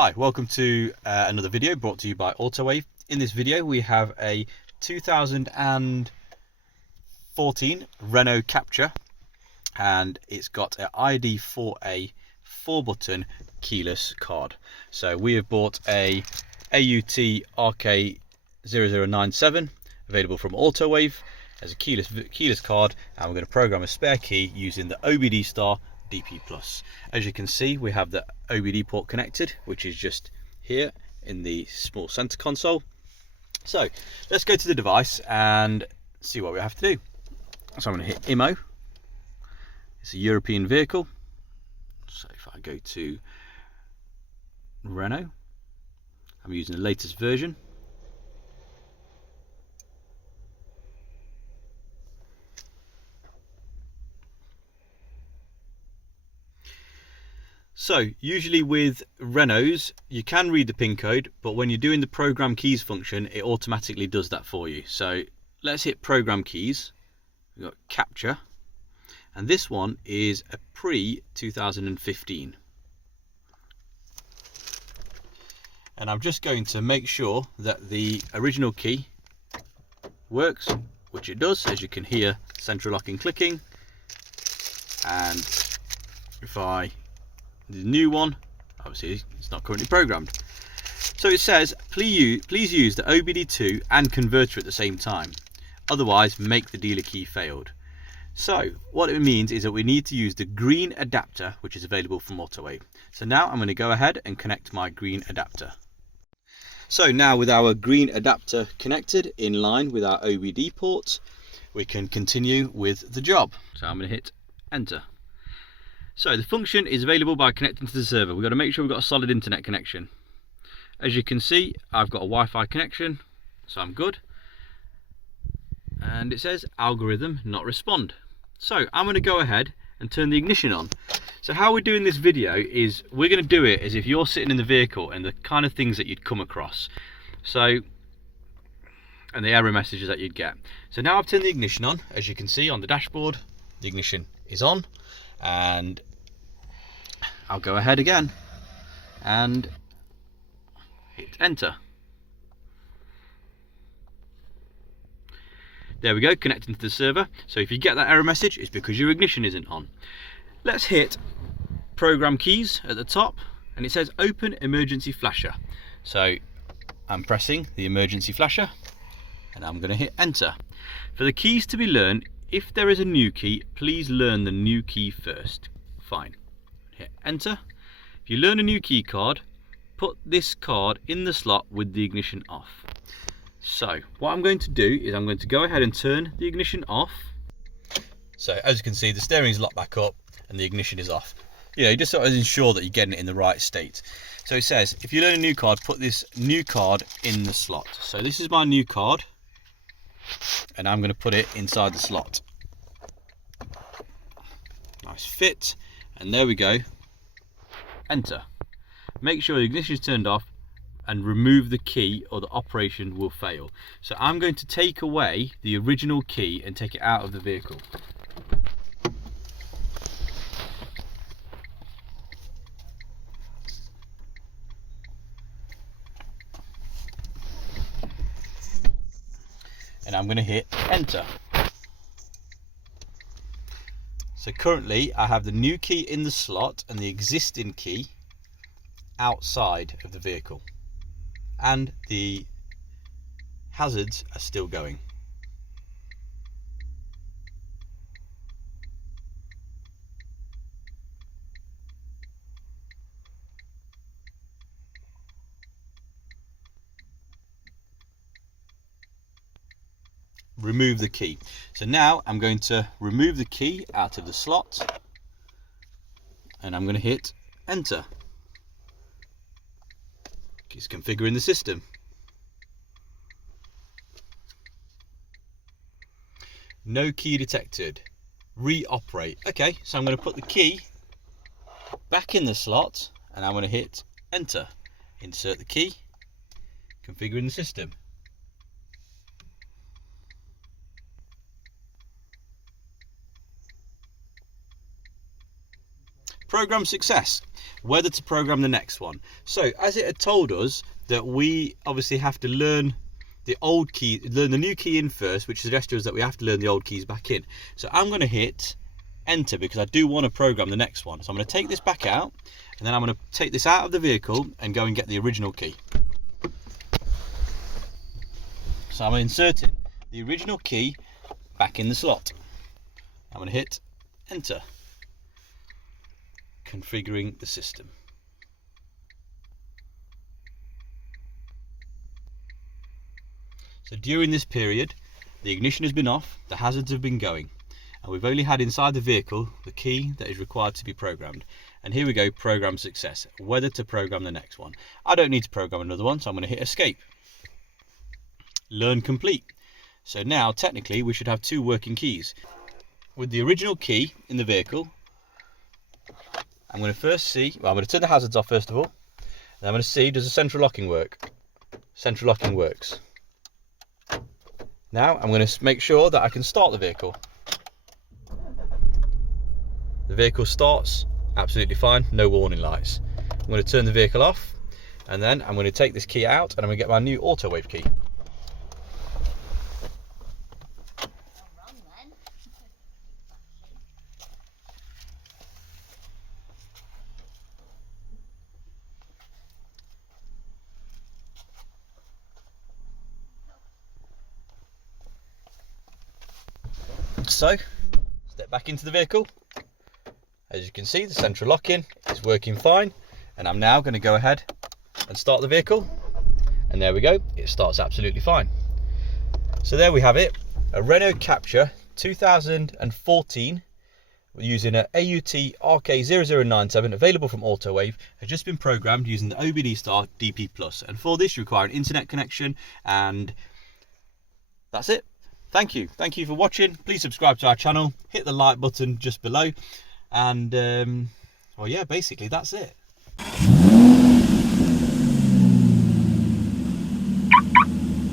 Hi, welcome to another video brought to you by Autowave. In this video we have a 2014 Renault Captur and it's got an ID4A 4-button keyless card. So we have bought a AUT RK0097 available from Autowave as a keyless card, and we're going to program a spare key using the OBDStar DP Plus. As you can see, we have the OBD port connected, which is just here in the small center console. So let's go to the device and see what we have to do. So I'm going to hit IMO. It's a European vehicle. So if I go to Renault, I'm using the latest version. So usually with Renaults you can read the pin code, but when you're doing the program keys function it automatically does that for you. So let's hit program keys. We've got Captur, and this one is a pre-2015, and I'm just going to make sure that the original key works, which it does, as you can hear central locking clicking. And if I the new one, obviously it's not currently programmed. So it says please use the OBD2 and converter at the same time, otherwise make the dealer key failed. So what it means is that we need to use the green adapter, which is available from Autowave. So now I'm going to go ahead and connect my green adapter. So now with our green adapter connected in line with our OBD port, we can continue with the job. So I'm going to hit enter. So the function is available by connecting to the server. We've got to make sure we've got a solid internet connection. As you can see, I've got a Wi-Fi connection, so I'm good. And it says algorithm not respond. So I'm going to go ahead and turn the ignition on. So how we're doing this video is we're going to do it as if you're sitting in the vehicle and the kind of things that you'd come across. So, and the error messages that you'd get. So now I've turned the ignition on. As you can see on the dashboard, the ignition is on, and I'll go ahead again and hit enter. There we go, connecting to the server. So if you get that error message, it's because your ignition isn't on. Let's hit program keys at the top, and it says open emergency flasher. So I'm pressing the emergency flasher and I'm going to hit enter. For the keys to be learned, if there is a new key, please learn the new key first. Fine. Hit enter. If you learn a new key card, put this card in the slot with the ignition off. So what I'm going to do is I'm going to go ahead and turn the ignition off. So as you can see, the steering is locked back up and the ignition is off. You know, just sort of ensure that you're getting it in the right state. So it says, if you learn a new card, put this new card in the slot. So this is my new card, and I'm going to put it inside the slot. Nice fit, and there we go. Enter. Make sure the ignition is turned off and remove the key or the operation will fail. So I'm going to take away the original key and take it out of the vehicle. And I'm going to hit enter. So currently I have the new key in the slot and the existing key outside of the vehicle, and the hazards are still going. Remove the key. So now I'm going to remove the key out of the slot and I'm going to hit enter. It's configuring the system. No key detected. Reoperate. Okay, so I'm going to put the key back in the slot and I'm going to hit enter. Insert the key. Configuring the system. Program success. Whether to program the next one. So as it had told us that we obviously have to learn the old key, learn the new key in first, which suggests to us that we have to learn the old keys back in. So I'm going to hit enter because I do want to program the next one. So I'm going to take this back out, and then I'm going to take this out of the vehicle and go and get the original key. So I'm inserting the original key back in the slot. I'm going to hit enter. Configuring the system. So during this period, the ignition has been off, the hazards have been going, and we've only had inside the vehicle the key that is required to be programmed. And here we go, program success. Whether to program the next one. I don't need to program another one, so I'm going to hit escape. Learn complete. So now technically we should have 2 working keys. With the original key in the vehicle, I'm going to first see, well, I'm going to turn the hazards off first of all, and I'm going to see, does the central locking work? Central locking works. Now I'm going to make sure that I can start the vehicle. The vehicle starts absolutely fine, no warning lights. I'm going to turn the vehicle off, and then I'm going to take this key out and I'm going to get my new Autowave key. So, step back into the vehicle. As you can see, the central lock-in is working fine, and I'm now going to go ahead and start the vehicle, and there we go, it starts absolutely fine. So there we have it, a Renault Captur 2014 using an AUT RK0097, available from Autowave, has just been programmed using the OBDStar DP Plus, and for this you require an internet connection, and that's it. Thank you for watching. Please subscribe to our channel, hit the like button just below, and well, yeah, basically that's it.